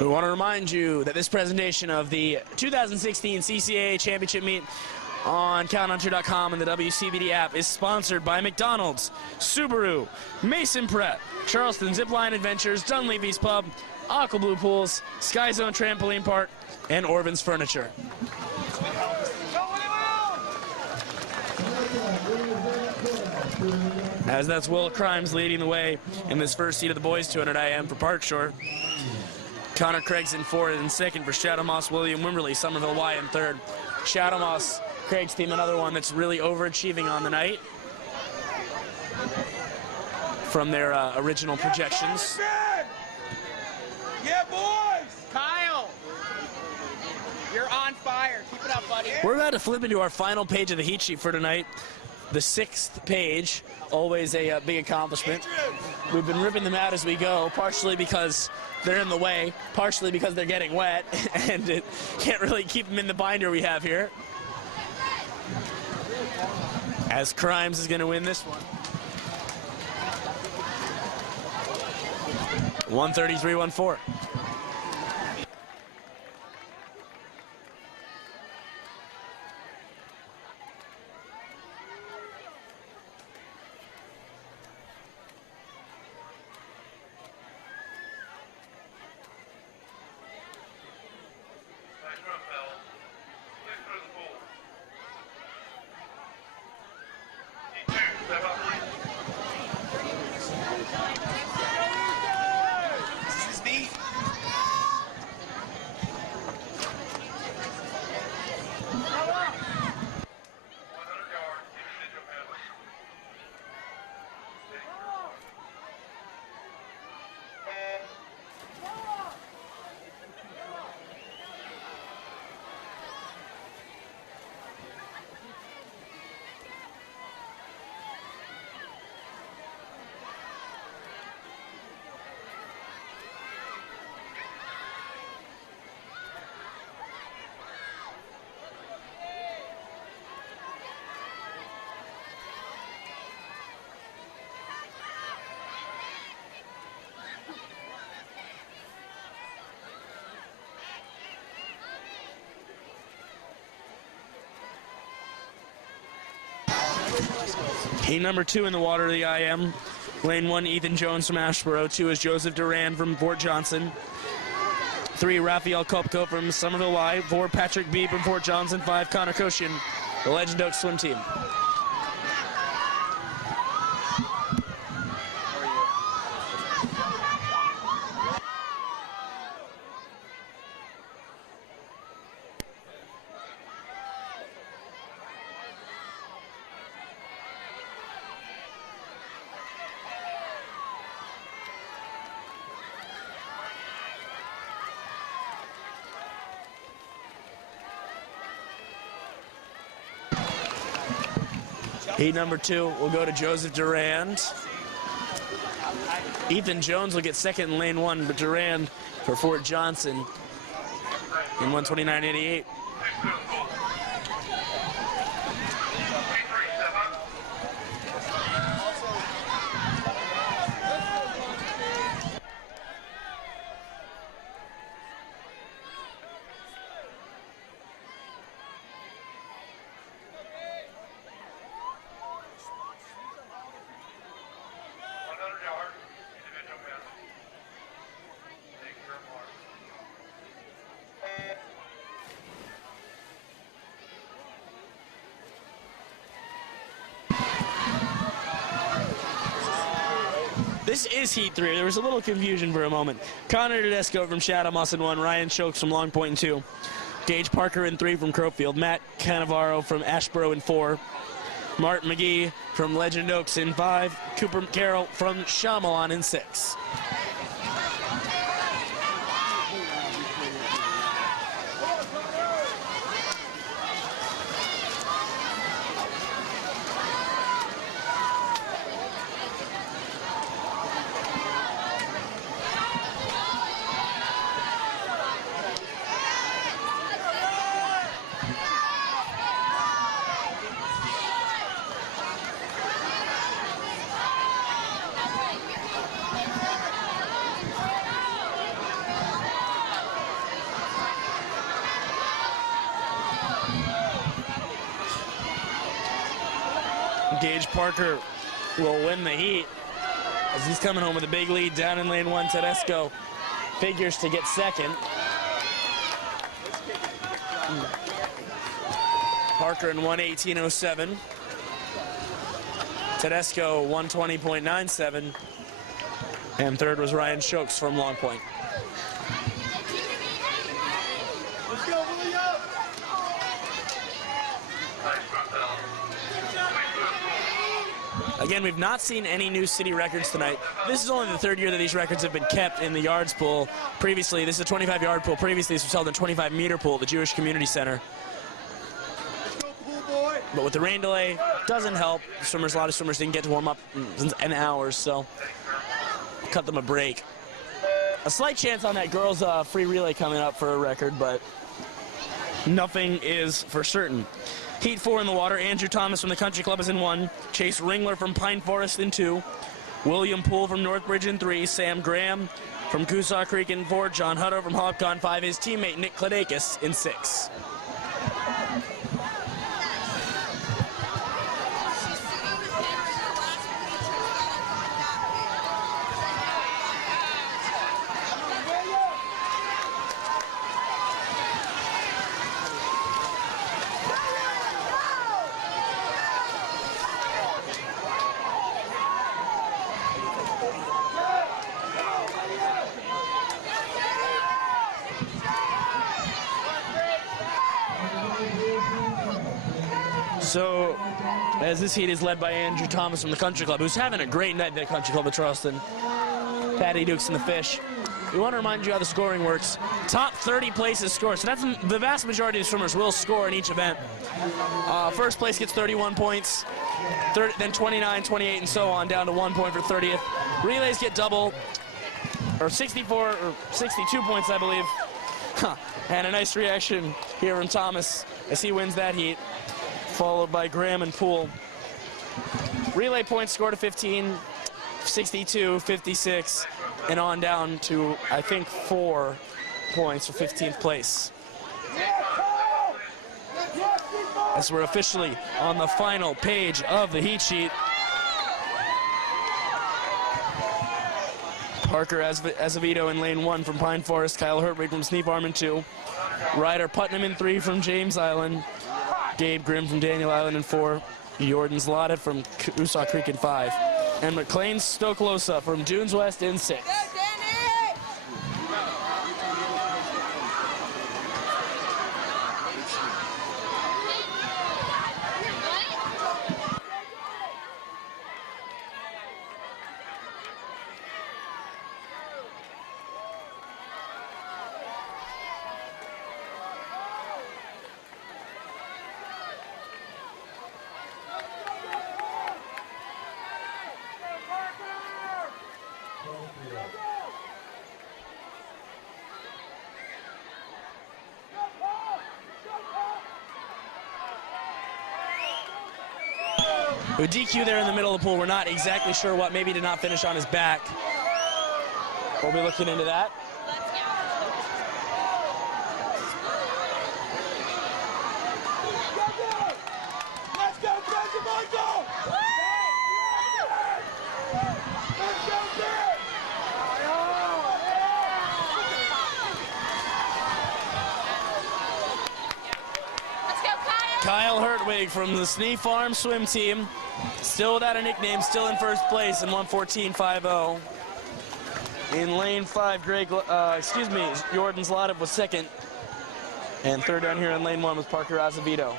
We want to remind you that this presentation of the 2016 CCAA Championship Meet on CountOnTour.com and the WCBD app is sponsored by McDonald's, Subaru, Mason Prep, Charleston Zipline Adventures, Dunleavy's Pub, Aqua Blue Pools, Sky Zone Trampoline Park, and Orvin's Furniture. As that's Will Crimes leading the way in this first seat of the boys 200 IM for Park Shore. Connor Craig's in fourth and second for Shadow Moss, William Wimberley, Somerville Y in third. Shadow Moss, Craig's team, another one that's really overachieving on the night from their original projections. Yeah, boys! Kyle! You're on fire. Keep it up, buddy. We're about to flip into our final page of the heat sheet for tonight. The 6th page, always a big accomplishment. We've been ripping them out as we go, partially because they're in the way, partially because they're getting wet, and it can't really keep them in the binder we have here. As Crimes is going to win this one. 133-14. Heat number 2 in the water of the IM. Lane 1, Ethan Jones from Ashboro. 2 is Joseph Duran from Fort Johnson. 3, Raphael Kopko from Somerville Y. 4, Patrick B from Fort Johnson. 5, Connor Koshian, the Legend Oaks swim team. Heat number 2 will go to Joseph Durand. Ethan Jones will get second in lane 1, but Durand for Fort Johnson in 129.88. This is Heat 3. There was a little confusion for a moment. Connor Tedesco from Shadow Moss in 1. Ryan Chokes from Long Point in 2. Gage Parker in 3 from Crowfield. Matt Cannavaro from Ashboro in 4. Martin McGee from Legend Oaks in 5. Cooper Carroll from Shyamalan in 6. Gage Parker will win the heat as he's coming home with a big lead down in lane 1. Tedesco figures to get second. Parker in 1:18.07. Tedesco 1:20.97. And third was Ryan Shokes from Long Point. Again, we've not seen any new city records tonight. This is only the third year that these records have been kept in the yards pool. Previously, this is a 25-yard pool. Previously, this was held in a 25-meter pool at the Jewish Community Center. But with the rain delay, doesn't help. A lot of swimmers didn't get to warm up in hours, so cut them a break. A slight chance on that girls' free relay coming up for a record, but nothing is for certain. Heat 4 in the water. Andrew Thomas from the Country Club is in 1. Chase Ringler from Pine Forest in 2. William Poole from Northbridge in 3. Sam Graham from Coosaw Creek in 4. John Hutto from Hopcon 5. His teammate Nick Kladakis in 6. So, as this heat is led by Andrew Thomas from the Country Club, who's having a great night at the Country Club of Charleston. Patty Dukes and the Fish. We want to remind you how the scoring works. Top 30 places score. So that's the vast majority of swimmers will score in each event. First place gets 31 points, then 29, 28, and so on, down to 1 point for 30th. Relays get double, or 64 or 62 points, I believe. And a nice reaction here from Thomas as he wins that heat, followed by Graham and Poole. Relay points scored to 15, 62, 56, and on down to, I think, 4 points for 15th place. As we're officially on the final page of the heat sheet. Parker Azevedo in lane 1 from Pine Forest. Kyle Hertwig from Sneef Farm in 2. Ryder Putnam in 3 from James Island. Gabe Grimm from Daniel Island in 4. Jordan Zlotted from Coosaw Creek in 5. And McLean Stoklosa from Dunes West in 6. With DQ there in the middle of the pool, we're not exactly sure what. Maybe did not finish on his back. We'll be looking into that. Let's go, Michael! Kyle Hertwig from the Sneef Farm swim team, still without a nickname, still in first place in 1:14.50. In lane 5, Jordan Zlotted was second. And third down here in lane 1 was Parker Azevedo.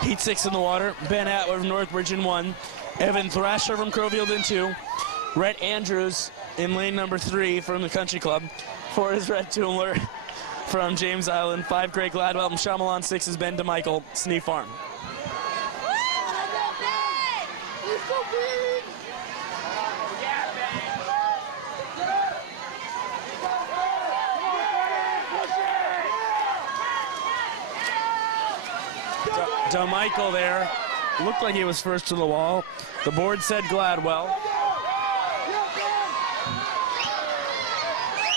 Heat 6 in the water. Ben Atwood from Northbridge in 1. Evan Thrasher from Crowfield in 2. Rhett Andrews in lane number 3 from the Country Club. 4 is Rhett Tumler. from James Island. 5, Craig Gladwell. And Shyamalan. 6 is Ben DeMichael, Sneed Farm. DeMichael there. Looked like he was first to the wall. The board said Gladwell.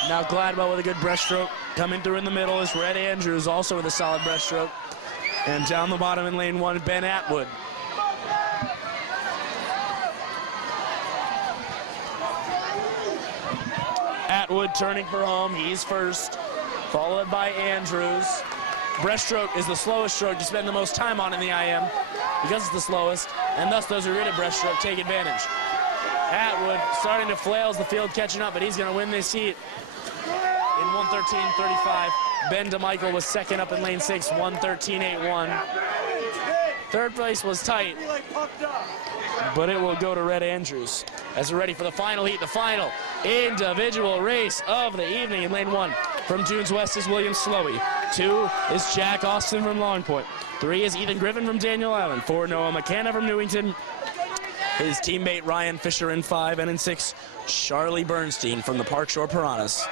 Now Gladwell with a good breaststroke. Coming through in the middle is Red Andrews, also with a solid breaststroke. And down the bottom in lane 1, Ben Atwood. Atwood turning for home. He's first, followed by Andrews. Breaststroke is the slowest stroke to spend the most time on in the IM because it's the slowest, and thus those who are good at breaststroke take advantage. Atwood starting to flail as the field catching up, but he's going to win this heat in 1:13.35. Ben DeMichael was second up in lane 6, 1:13.81. Third place was tight, but it will go to Red Andrews as we're ready for the final heat, the final individual race of the evening. In lane 1 from Dunes West is William Slowey. 2 is Jack Austin from Long Point. 3 is Ethan Griffin from Daniel Island. 4, Noah McKenna from Newington. His teammate Ryan Fisher in 5, and in 6, Charlie Bernstein from the Park Shore Piranhas.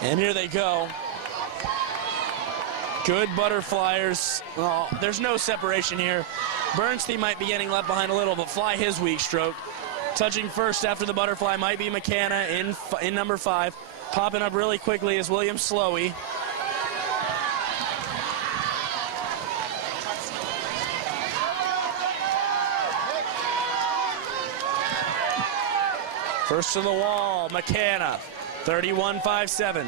And here they go. Good butterflyers. Oh, there's no separation here. Bernstein might be getting left behind a little, but fly his weak stroke. Touching first after the butterfly might be McKenna in number 5. Popping up really quickly is William Slowey. First to the wall, McKenna, 31.57.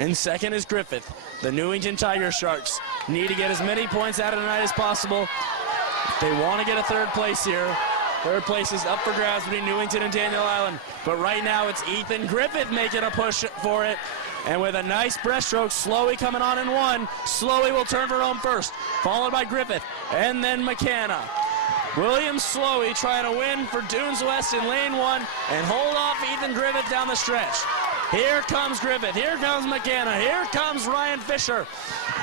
In second is Griffith. The Newington Tiger Sharks need to get as many points out of tonight as possible if they want to get a third place here. Third place is up for grabs between Newington and Daniel Island. But right now it's Ethan Griffith making a push for it. And with a nice breaststroke, Slowey coming on in 1. Slowey will turn for home first, followed by Griffith, and then McKenna. William Slowey trying to win for Dunes West in lane 1 and hold off Ethan Griffith down the stretch. Here comes Griffith, here comes McKenna, here comes Ryan Fisher.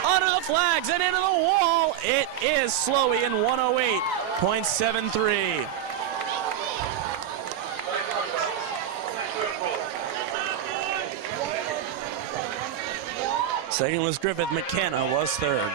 Under the flags and into the wall, it is Slowey in 108.73. Second was Griffith, McKenna was third.